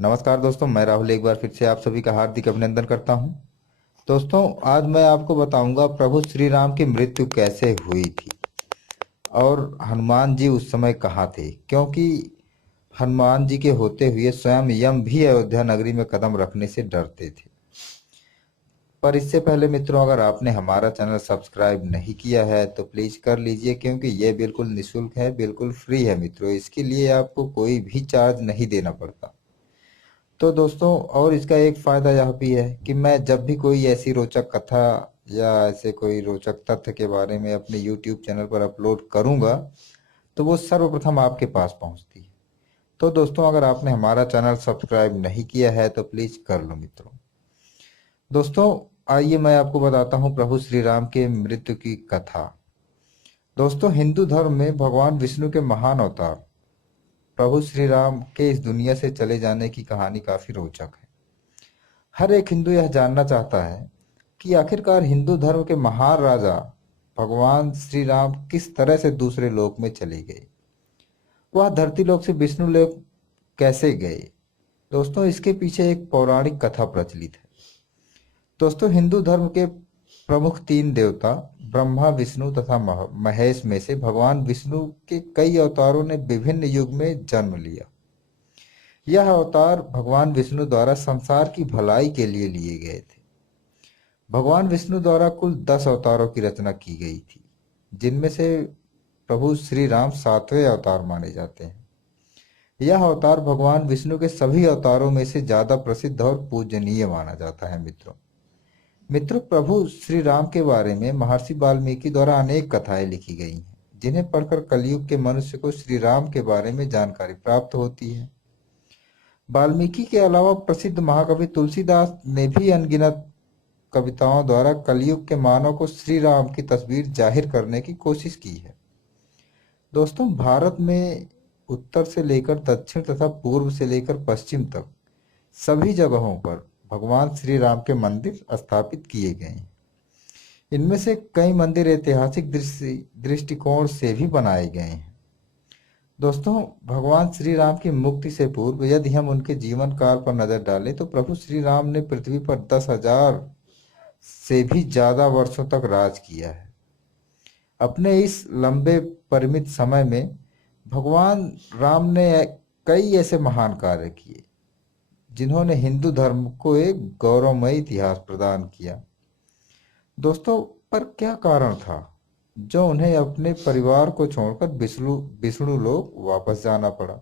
नमस्कार दोस्तों, मैं राहुल एक बार फिर से आप सभी का हार्दिक अभिनंदन करता हूं। दोस्तों, आज मैं आपको बताऊंगा प्रभु श्री राम की मृत्यु कैसे हुई थी और हनुमान जी उस समय कहाँ थे, क्योंकि हनुमान जी के होते हुए स्वयं यम भी अयोध्या नगरी में कदम रखने से डरते थे। पर इससे पहले मित्रों, अगर आपने हमारा चैनल सब्सक्राइब नहीं किया है तो प्लीज कर लीजिए, क्योंकि ये बिल्कुल निःशुल्क है, बिल्कुल फ्री है मित्रों। इसके लिए आपको कोई भी चार्ज नहीं देना पड़ता। तो दोस्तों, और इसका एक फायदा यह भी है कि मैं जब भी कोई ऐसी रोचक कथा या ऐसे कोई रोचक तथ्य के बारे में अपने YouTube चैनल पर अपलोड करूंगा तो वो सर्वप्रथम आपके पास पहुंचती है। तो दोस्तों, अगर आपने हमारा चैनल सब्सक्राइब नहीं किया है तो प्लीज कर लो मित्रों। दोस्तों, आइए मैं आपको बताता हूँ प्रभु श्री राम के मृत्यु की कथा। दोस्तों, हिंदू धर्म में भगवान विष्णु के महान अवतार प्रभु श्री राम के इस दुनिया से चले जाने की कहानी काफी रोचक है। हर एक हिंदू यह जानना चाहता है कि आखिरकार हिंदू धर्म के महान राजा भगवान श्री राम किस तरह से दूसरे लोक में चले गए। वह धरती लोक से विष्णु लोक कैसे गए। दोस्तों, इसके पीछे एक पौराणिक कथा प्रचलित है। दोस्तों, हिंदू धर्म के प्रमुख तीन देवता ब्रह्मा, विष्णु तथा महेश में से भगवान विष्णु के कई अवतारों ने विभिन्न युग में जन्म लिया। यह अवतार भगवान विष्णु द्वारा संसार की भलाई के लिए लिए गए थे। भगवान विष्णु द्वारा कुल 10 अवतारों की रचना की गई थी, जिनमें से प्रभु श्री राम 7वें अवतार माने जाते हैं। यह अवतार भगवान विष्णु के सभी अवतारों में से ज्यादा प्रसिद्ध और पूजनीय माना जाता है। मित्रों, प्रभु श्री राम के बारे में महर्षि वाल्मीकि द्वारा अनेक कथाएं लिखी गई हैं, जिन्हें पढ़कर कलयुग के मनुष्य को श्री राम के बारे में जानकारी प्राप्त होती है। वाल्मीकि के अलावा प्रसिद्ध महाकवि तुलसीदास ने भी अनगिनत कविताओं द्वारा कलयुग के मानव को श्री राम की तस्वीर जाहिर करने की कोशिश की है। दोस्तों, भारत में उत्तर से लेकर दक्षिण तथा पूर्व से लेकर पश्चिम तक सभी जगहों पर भगवान श्री राम के मंदिर स्थापित किए गए हैं। इनमें से कई मंदिर ऐतिहासिक दृष्टिकोण से भी बनाए गए हैं। दोस्तों, भगवान श्री राम की मुक्ति से पूर्व यदि हम उनके जीवन काल पर नजर डालें तो प्रभु श्री राम ने पृथ्वी पर 10,000 से भी ज्यादा वर्षों तक राज किया है। अपने इस लंबे परिमित समय में भगवान राम ने कई ऐसे महान कार्य किए जिन्होंने हिंदू धर्म को एक गौरवमय इतिहास प्रदान किया। दोस्तों, पर क्या कारण था जो उन्हें अपने परिवार को छोड़कर विष्णु विष्णु लोक वापस जाना पड़ा।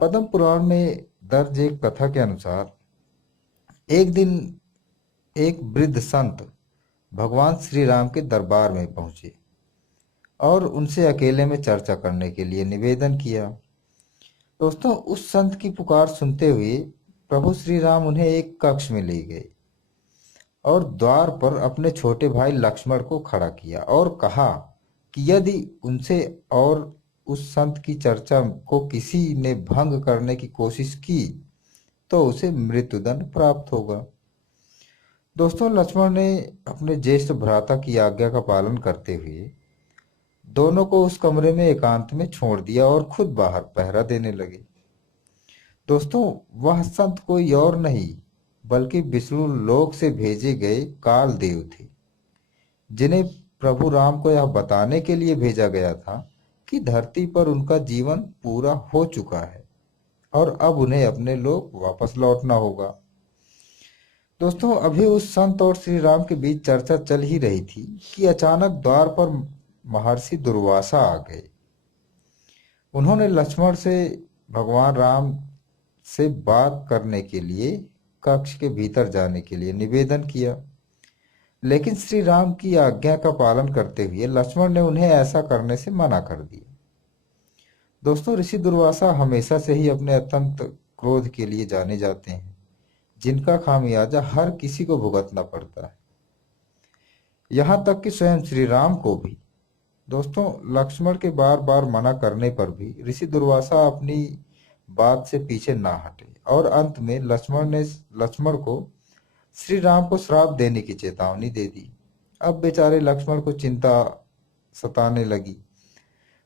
पद्म पुराण में दर्ज एक कथा के अनुसार एक दिन एक वृद्ध संत भगवान श्री राम के दरबार में पहुंचे और उनसे अकेले में चर्चा करने के लिए निवेदन किया। दोस्तों, उस संत की पुकार सुनते हुए प्रभु श्री राम उन्हें एक कक्ष में ले गए और द्वार पर अपने छोटे भाई लक्ष्मण को खड़ा किया और कहा कि यदि उनसे और उस संत की चर्चा को किसी ने भंग करने की कोशिश की तो उसे मृत्युदंड प्राप्त होगा। दोस्तों, लक्ष्मण ने अपने ज्येष्ठ भ्राता की आज्ञा का पालन करते हुए दोनों को उस कमरे में एकांत में छोड़ दिया और खुद बाहर पहरा देने लगे। दोस्तों, वह संत कोई और नहीं बल्कि विष्णु लोक से भेजे गए काल देव थे, जिन्हें प्रभु राम को यह बताने के लिए भेजा गया था कि धरती पर उनका जीवन पूरा हो चुका है और अब उन्हें अपने लोक वापस लौटना होगा। दोस्तों, अभी उस संत और श्री राम के बीच चर्चा चल ही रही थी कि अचानक द्वार पर महर्षि दुर्वासा आ गए। उन्होंने लक्ष्मण से भगवान राम से बात करने के लिए कक्ष के भीतर जाने के लिए निवेदन किया, लेकिन श्री राम की आज्ञा का पालन करते हुए लक्ष्मण ने उन्हें ऐसा करने से मना कर दिया। दोस्तों, ऋषि दुर्वासा हमेशा से ही अपने अत्यंत क्रोध के लिए जाने जाते हैं, जिनका खामियाजा हर किसी को भुगतना पड़ता है, यहाँ तक कि स्वयं श्री राम को भी। दोस्तों, लक्ष्मण के बार बार मना करने पर भी ऋषि दुर्वासा अपनी बात से पीछे ना हटे और अंत में लक्ष्मण को श्री राम को श्राप देने की चेतावनी दे दी। अब बेचारे लक्ष्मण को चिंता सताने लगी।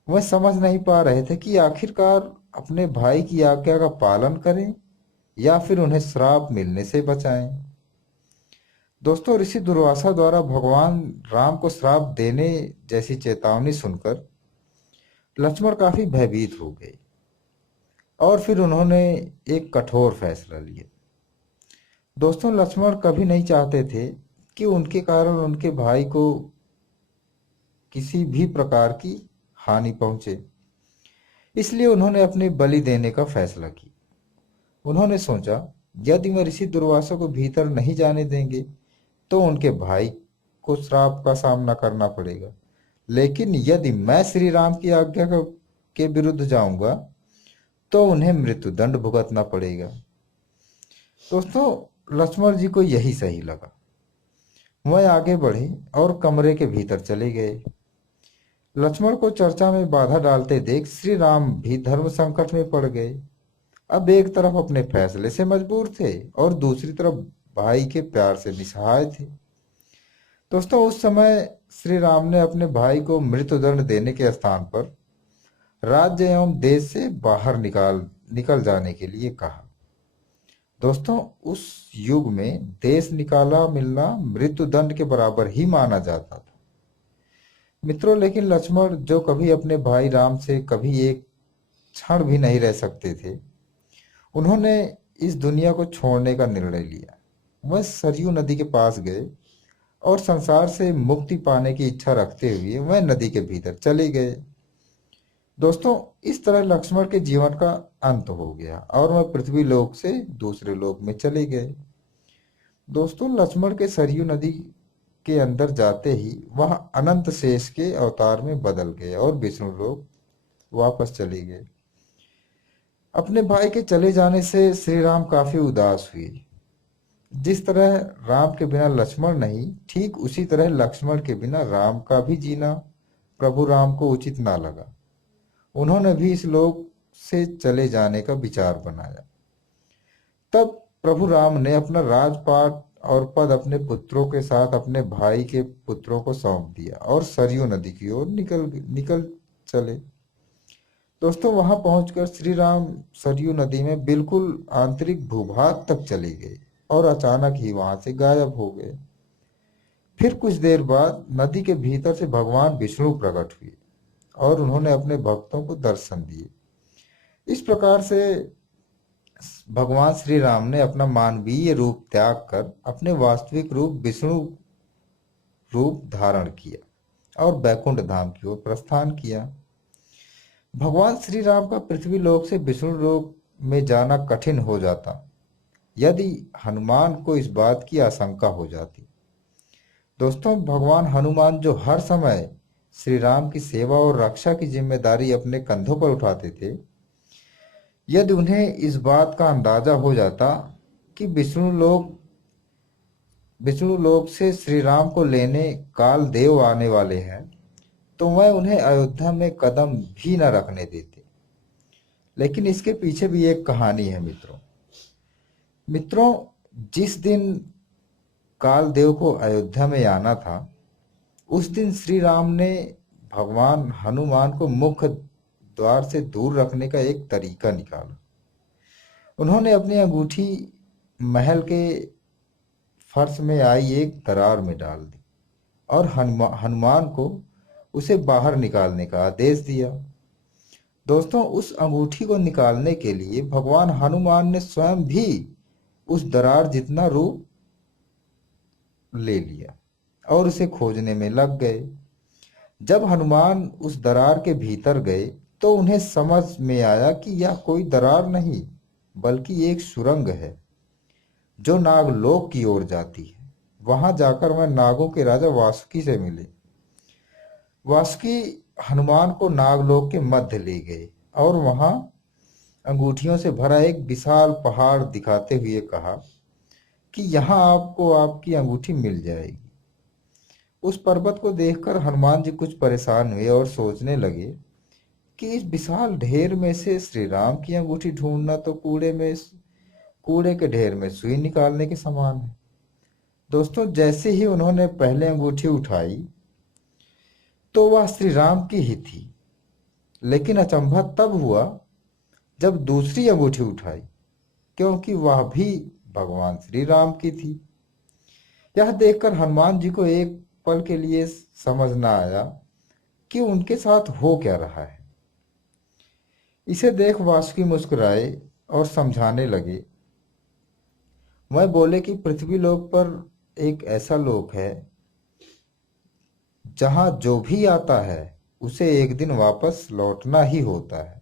वह समझ नहीं पा रहे थे कि आखिरकार अपने भाई की आज्ञा का पालन करें या फिर उन्हें श्राप मिलने से बचाएं। दोस्तों, ऋषि दुर्वासा द्वारा भगवान राम को श्राप देने जैसी चेतावनी सुनकर लक्ष्मण काफी भयभीत हो गए और फिर उन्होंने एक कठोर फैसला लिया। दोस्तों, लक्ष्मण कभी नहीं चाहते थे कि उनके कारण उनके भाई को किसी भी प्रकार की हानि पहुंचे, इसलिए उन्होंने अपनी बलि देने का फैसला किया। उन्होंने सोचा, यदि मैं ऋषि दुर्वासा को भीतर नहीं जाने देंगे तो उनके भाई को श्राप का सामना करना पड़ेगा, लेकिन यदि मैं श्री राम की आज्ञा के विरुद्ध जाऊंगा तो उन्हें मृत्युदंड भुगतना पड़ेगा। दोस्तों, लक्ष्मण जी को यही सही लगा। वह आगे बढ़े और कमरे के भीतर चले गए। लक्ष्मण को चर्चा में बाधा डालते देख श्री राम भी धर्म संकट में पड़ गए। अब एक तरफ अपने फैसले से मजबूर थे और दूसरी तरफ भाई के प्यार से निसहाय थे। दोस्तों, उस समय श्री राम ने अपने भाई को मृत्युदंड देने के स्थान पर राज्य एवं देश से बाहर निकल जाने के लिए कहा। दोस्तों, उस युग में देश निकाला मिलना मृत्युदंड के बराबर ही माना जाता था। मित्रों, लेकिन लक्ष्मण जो कभी अपने भाई राम से कभी एक क्षण भी नहीं रह सकते थे, उन्होंने इस दुनिया को छोड़ने का निर्णय लिया। वह सरयू नदी के पास गए और संसार से मुक्ति पाने की इच्छा रखते हुए वह नदी के भीतर चले गए। दोस्तों, इस तरह लक्ष्मण के जीवन का अंत हो गया और वह पृथ्वी लोक से दूसरे लोक में चले गए। दोस्तों, लक्ष्मण के सरयू नदी के अंदर जाते ही वह अनंत शेष के अवतार में बदल गए और विष्णु लोक वापस चले गए। अपने भाई के चले जाने से श्री राम काफी उदास हुए। जिस तरह राम के बिना लक्ष्मण नहीं, ठीक उसी तरह लक्ष्मण के बिना राम का भी जीना प्रभु राम को उचित ना लगा। उन्होंने भी इस लोक से चले जाने का विचार बनाया। तब प्रभु राम ने अपना राजपाट और पद अपने पुत्रों के साथ अपने भाई के पुत्रों को सौंप दिया और सरयू नदी की ओर निकल चले। दोस्तों, वहां पहुंचकर श्री राम सरयू नदी में बिल्कुल आंतरिक भूभाग तक चले गए और अचानक ही वहां से गायब हो गए। फिर कुछ देर बाद नदी के भीतर से भगवान विष्णु प्रकट हुए और उन्होंने अपने भक्तों को दर्शन दिए। इस प्रकार से भगवान श्री राम ने अपना मानवीय रूप त्याग कर अपने वास्तविक रूप विष्णु रूप धारण किया और बैकुंठ धाम की ओर प्रस्थान किया। भगवान श्री राम का पृथ्वी लोक से विष्णु लोक में जाना कठिन हो जाता यदि हनुमान को इस बात की आशंका हो जाती। दोस्तों, भगवान हनुमान जो हर समय श्री राम की सेवा और रक्षा की जिम्मेदारी अपने कंधों पर उठाते थे, यदि उन्हें इस बात का अंदाजा हो जाता कि विष्णु लोक से श्री राम को लेने काल देव आने वाले हैं, तो वह उन्हें अयोध्या में कदम भी न रखने देते। लेकिन इसके पीछे भी एक कहानी है मित्रों, जिस दिन काल देव को अयोध्या में आना था, उस दिन श्री राम ने भगवान हनुमान को मुख्य द्वार से दूर रखने का एक तरीका निकाला। उन्होंने अपनी अंगूठी महल के फर्श में आई एक दरार में डाल दी और हनुमान को उसे बाहर निकालने का आदेश दिया। दोस्तों, उस अंगूठी को निकालने के लिए भगवान हनुमान ने स्वयं भी उस दरार जितना रूप ले लिया और उसे खोजने में लग गए। जब हनुमान उस दरार के भीतर गए तो उन्हें समझ में आया कि यह कोई दरार नहीं बल्कि एक सुरंग है जो नागलोक की ओर जाती है। वहां जाकर वह नागों के राजा वासुकी से मिले। वासुकी हनुमान को नागलोक के मध्य ले गए और वहां अंगूठियों से भरा एक विशाल पहाड़ दिखाते हुए कहा कि यहाँ आपको आपकी अंगूठी मिल जाएगी। उस पर्वत को देखकर हनुमान जी कुछ परेशान हुए और सोचने लगे कि इस विशाल ढेर में से श्री राम की अंगूठी ढूंढना तो कूड़े के ढेर में सुई निकालने के समान है। दोस्तों, जैसे ही उन्होंने पहले अंगूठी उठाई तो वह श्री राम की ही थी, लेकिन अचंभा तब हुआ जब दूसरी अंगूठी उठाई क्योंकि वह भी भगवान श्री राम की थी। यह देखकर हनुमान जी को एक पल के लिए समझ न आया कि उनके साथ हो क्या रहा है। इसे देख वासुकी मुस्कुराए और समझाने लगे। वह बोले कि पृथ्वी लोक पर एक ऐसा लोक है जहां जो भी आता है उसे एक दिन वापस लौटना ही होता है।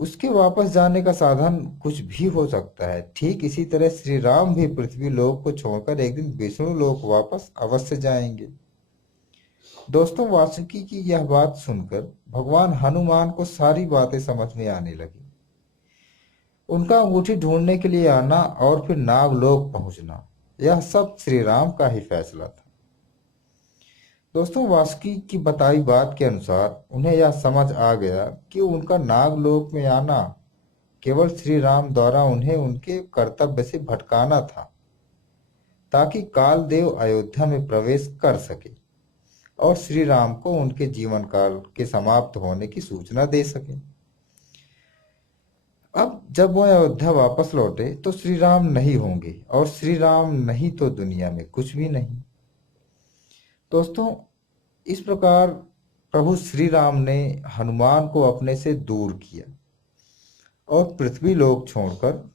उसके वापस जाने का साधन कुछ भी हो सकता है। ठीक इसी तरह श्री राम भी पृथ्वी लोक को छोड़कर एक दिन विष्णु लोक वापस अवश्य जाएंगे। दोस्तों, वासुकी की यह बात सुनकर भगवान हनुमान को सारी बातें समझ में आने लगी। उनका अंगूठी ढूंढने के लिए आना और फिर नागलोक पहुंचना, यह सब श्री राम का ही फैसला था। दोस्तों, वासुकी की बताई बात के अनुसार उन्हें यह समझ आ गया कि उनका नागलोक में आना केवल श्री राम द्वारा उन्हें उनके कर्तव्य से भटकाना था, ताकि कालदेव अयोध्या में प्रवेश कर सके और श्री राम को उनके जीवन काल के समाप्त होने की सूचना दे सके। अब जब वह अयोध्या वापस लौटे तो श्री राम नहीं होंगे, और श्री राम नहीं तो दुनिया में कुछ भी नहीं। दोस्तों, इस प्रकार प्रभु श्री राम ने हनुमान को अपने से दूर किया और पृथ्वी लोक छोड़कर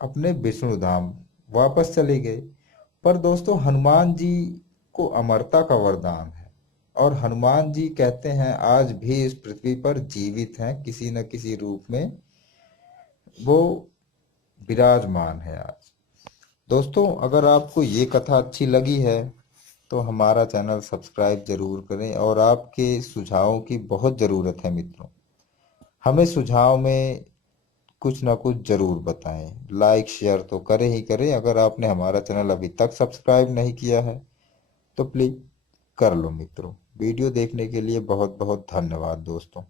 अपने विष्णु धाम वापस चले गए। पर दोस्तों, हनुमान जी को अमरता का वरदान है, और हनुमान जी कहते हैं आज भी इस पृथ्वी पर जीवित हैं, किसी न किसी रूप में वो विराजमान है आज। दोस्तों, अगर आपको ये कथा अच्छी लगी है तो हमारा चैनल सब्सक्राइब जरूर करें, और आपके सुझावों की बहुत ज़रूरत है मित्रों। हमें सुझाव में कुछ ना कुछ जरूर बताएं। लाइक शेयर तो करें ही करें। अगर आपने हमारा चैनल अभी तक सब्सक्राइब नहीं किया है तो प्लीज कर लो मित्रों। वीडियो देखने के लिए बहुत बहुत धन्यवाद दोस्तों।